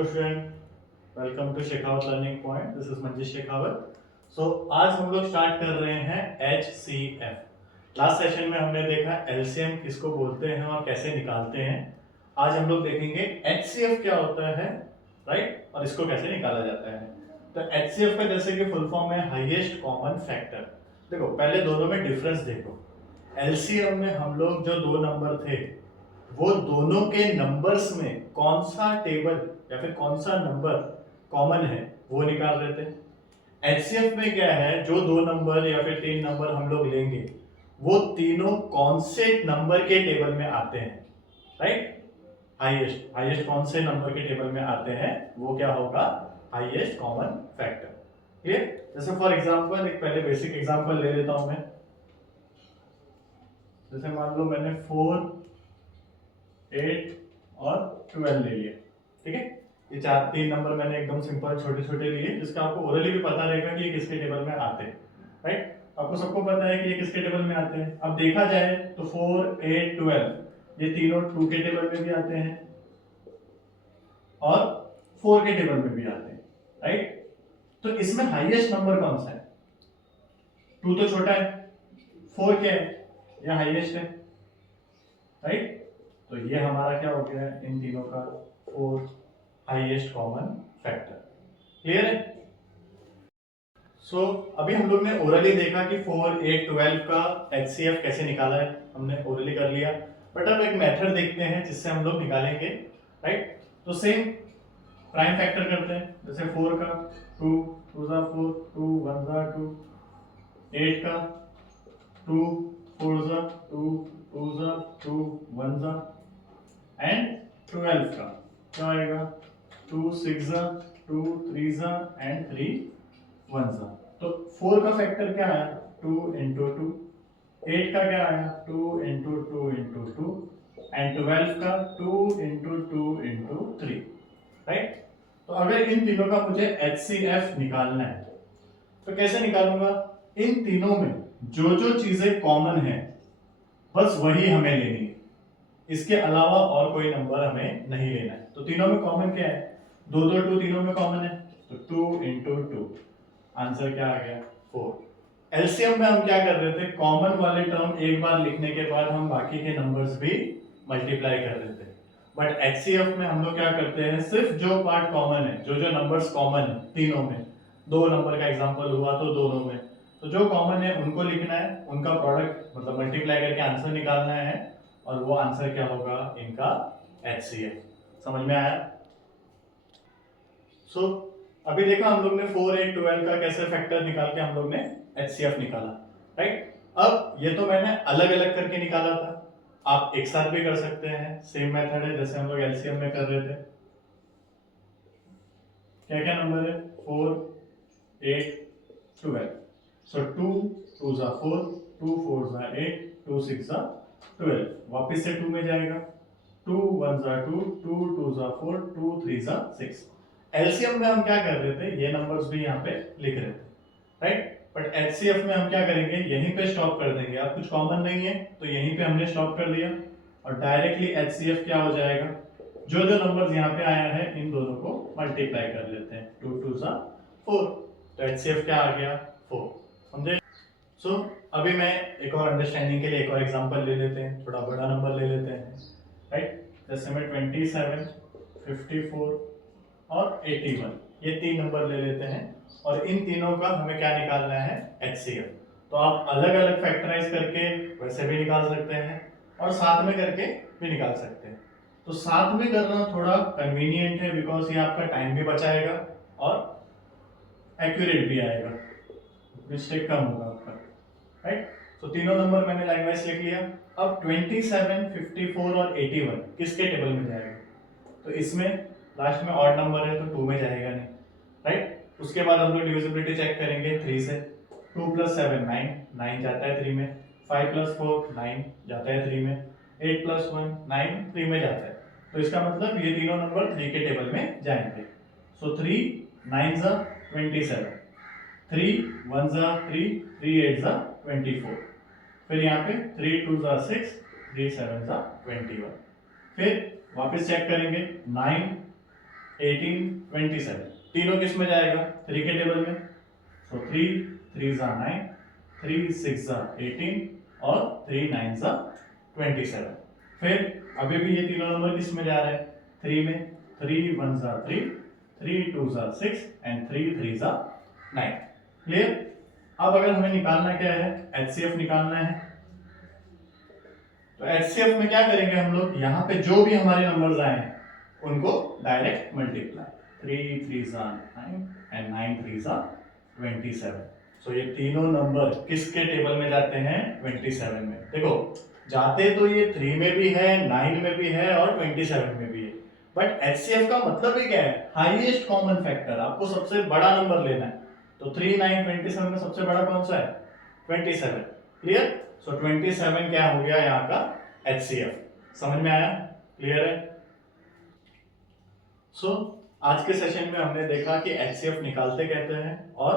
Hello student, welcome to Shekhawat learning point. This is Manjeesh Shekhawat. आज हम लोग स्टार्ट कर रहे हैं HCF। लास्ट सेशन में हमने देखा एलसीएम किसको बोलते हैं और कैसे निकालते हैं। आज हम लोग देखेंगे HCF क्या होता है, राइट, और इसको कैसे निकाला जाता है। तो HCF का जैसे कि फुल फॉर्म है हाईएस्ट कॉमन फैक्टर। देखो पहले दोनों में डिफरेंस देखो। एलसीएम में हम लोग जो दो नंबर थे वो दोनों के नंबर्स में कौन सा टेबल या फिर कौन सा नंबर कॉमन है वो निकाल रहे थे। एचसीएफ में क्या है, जो दो नंबर या फिर तीन नंबर हम लोग लेंगे वो तीनों कौन से नंबर के टेबल में आते हैं, राइट। हाईएस्ट हाईएस्ट कौन से नंबर के टेबल में आते हैं वो क्या होगा, हाईएस्ट कॉमन फैक्टर। क्लियर। जैसे फॉर एग्जांपल एक पहले बेसिक एग्जांपल ले लेता हूं मैं। जैसे मान लो मैंने 4, 8 और 12 ले लिया, ठीक है। ये तीन नंबर मैंने एकदम सिंपल छोटे छोटे लिए, जिसका आपको ओरली भी पता रहेगा कि ये किसके टेबल में आते हैं, राइट। आपको सबको पता है कि ये किसके टेबल में आते हैं। अब देखा जाए तो 4, 8, 12 ये तीनों 2 के टेबल में भी आते हैं और 4 के टेबल में भी आते हैं, राइट। तो इसमें हाईएस्ट नंबर कौन सा है? 2 तो छोटा है, 4 क्या है, यह हाईएस्ट है, राइट। तो ये हमारा क्या हो गया है, इन तीनों का 4 हाईएस्ट कॉमन फैक्टर। क्लियर है। अभी हम लोग ने ओरली देखा कि 4, 8, 12 का HCF कैसे निकाला है, हमने ओरली कर लिया। बट अब एक मेथड देखते हैं जिससे हम लोग निकालेंगे, राइट। तो सेम प्राइम फैक्टर करते हैं। जैसे 4 का 2, 2 जा 4, 2 1 जा 2, 8 का 2, 4 जा 2, 2 जा 2, 1 जा, एंड 12 का क्या आएगा, 2 6 जा 2, 3 जा एंड 3 1 जा। तो 4 का फैक्टर क्या आया, 2 into 2। 8 का क्या आया, 2 into 2 into 2 एंड 12 का 2 into 2 into 3, राइट। तो अगर इन तीनों का मुझे HCF निकालना है तो कैसे निकालूंगा, इन तीनों में जो जो चीजें कॉमन है बस वही हमें लेनी है, इसके अलावा और कोई नंबर हमें नहीं लेना है। तो तीनों में कॉमन क्या है, 2 2 2 तीनों में कॉमन है, तो 2 into 2, आंसर क्या आ गया 4। एलसीएम में हम क्या कर रहे थे, कॉमन वाले टर्म एक बार लिखने के बाद हम बाकी के नंबर्स भी मल्टीप्लाई कर रहे थे। बट एचसीएफ में हम लोग क्या करते हैं, सिर्फ जो पार्ट कॉमन है, जो जो नंबर्स कॉमन है तीनों में, 2 नंबर का एग्जांपल हुआ तो दोनों में, तो जो कॉमन है उनको लिखना है, उनका प्रोडक्ट मतलब मल्टीप्लाई करके आंसर निकालना है, और वो आंसर क्या होगा, इनका HCF। समझ में आया। अभी देखा हम लोग ने 4, 8, 12 का कैसे फैक्टर निकाल के हम लोग ने HCF निकाला, राइट। अब ये तो मैंने अलग अलग करके निकाला था, आप एक साथ भी कर सकते हैं, सेम मेथड है जैसे हम लोग एलसीएम में कर रहे थे। क्या क्या नंबर है, 4, 8, 12। 2 2 जा 4, 2 4 जा 8, 2 6 जा 12, वापिस से 2 में जाएगा, 2 1 जा 2, 2 2 जा 4, 2 3 जा 6। एलसीएम में हम क्या कर रहे थे, ये नंबर्स भी यहाँ पे लिख रहे थे, राइट। बट एचसीएफ में हम क्या करेंगे, यहीं पे स्टॉप कर देंगे। अब कुछ कॉमन नहीं है तो यहीं पे हमने स्टॉप कर दिया, और डायरेक्टली एचसीएफ क्या हो जाएगा, जो जो नंबर्स यहाँ पे आया है इन दोनों को मल्टीप्लाई कर लेते हैं, 2 2 जा 4, तो एचसीएफ क्या आ गया 4। समझे। अभी मैं एक और अंडरस्टैंडिंग के लिए एक और एग्जांपल ले लेते हैं, थोड़ा बड़ा नंबर ले लेते हैं, राइट। जैसे मैं 27, 54 और 81 ये तीन नंबर ले लेते हैं, और इन तीनों का हमें क्या निकालना है, HCF। तो आप अलग अलग फैक्टराइज करके वैसे भी निकाल सकते हैं और साथ में करके भी निकाल सकते हैं। तो साथ में करना थोड़ा कन्वीनियंट है, बिकॉज ये आपका टाइम भी बचाएगा और एक्यूरेट भी आएगा, मिस्टेक कम होगा आपका, राइट। तो तीनों नंबर मैंने लाइन वाइज लिख लिया। अब 27, 54 और 81 किसके टेबल में जाएगा, तो इसमें लास्ट में ऑड नंबर है तो 2 में जाएगा नहीं, राइट। उसके बाद हम लोग डिविजिबिलिटी चेक करेंगे 3 से, 2 + 7 9, 9 जाता है 3 में, 5 + 4 9 जाता है 3 में, 8 + 1 9 3 में जाता है। तो इसका मतलब ये तीनों नंबर 3 के टेबल में जाएंगे। 3 9 जा 27, 3 1 जा 3, 3 8 जा 24, फिर यहाँ पे 3 2 जा 6, 3 7 जा 21। फिर वापस चेक करेंगे 9 18, 27, तीनों किस में जाएगा? 3 के टेबल में। सो 3 3 जा 9, 3 6 जा 18 और 3 9 जा 27। फिर अभी भी ये तीनों नंबर किस में जा रहे हैं? 3 में। 3 1 जा 3, 3 2 जा 6 एंड 3 3 जा 9। क्लियर? अब अगर हमें निकालना क्या है? एचसीएफ निकालना है। तो एचसीएफ में क्या करेंगे हम लोग? यहाँ पे जो भी हमारे नंबर्स आए हैं उनको डायरेक्ट मल्टीप्लाई। 3 3 जा 9 एंड 9 3 जा 27। सो ये तीनों नंबर किसके टेबल में जाते हैं? 27 में। देखो जाते तो ये 3 में भी है, 9 में भी है और 27 में भी है, बट एचसीएफ का मतलब ही क्या है? Highest common factor. आपको सबसे बड़ा नंबर लेना है। तो 3 9 27 में सबसे बड़ा कौन सा है? 27। क्लियर? सो 27 क्या हो गया यहाँ का? एचसीएफ। समझ में आया? क्लियर है? सो आज के सेशन में हमने देखा कि एचसीएफ निकालते कहते हैं और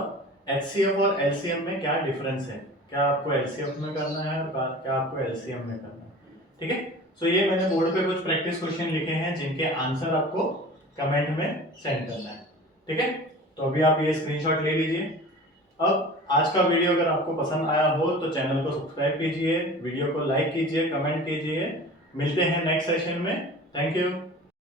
एचसीएफ और एलसीएम में क्या डिफरेंस है, क्या आपको एलसीएफ में करना है और क्या आपको एलसीएम में करना है। ठीक है? सो ये मैंने बोर्ड पे कुछ प्रैक्टिस क्वेश्चन लिखे हैं जिनके आंसर आपको कमेंट में सेंड करना है। ठीक है? तो अभी आप ये स्क्रीनशॉट ले लीजिए। अब आज का वीडियो अगर आपको पसंद आया हो तो चैनल को सब्सक्राइब कीजिए, वीडियो को लाइक कीजिए, कमेंट कीजिए। मिलते हैं नेक्स्ट सेशन में। Thank you.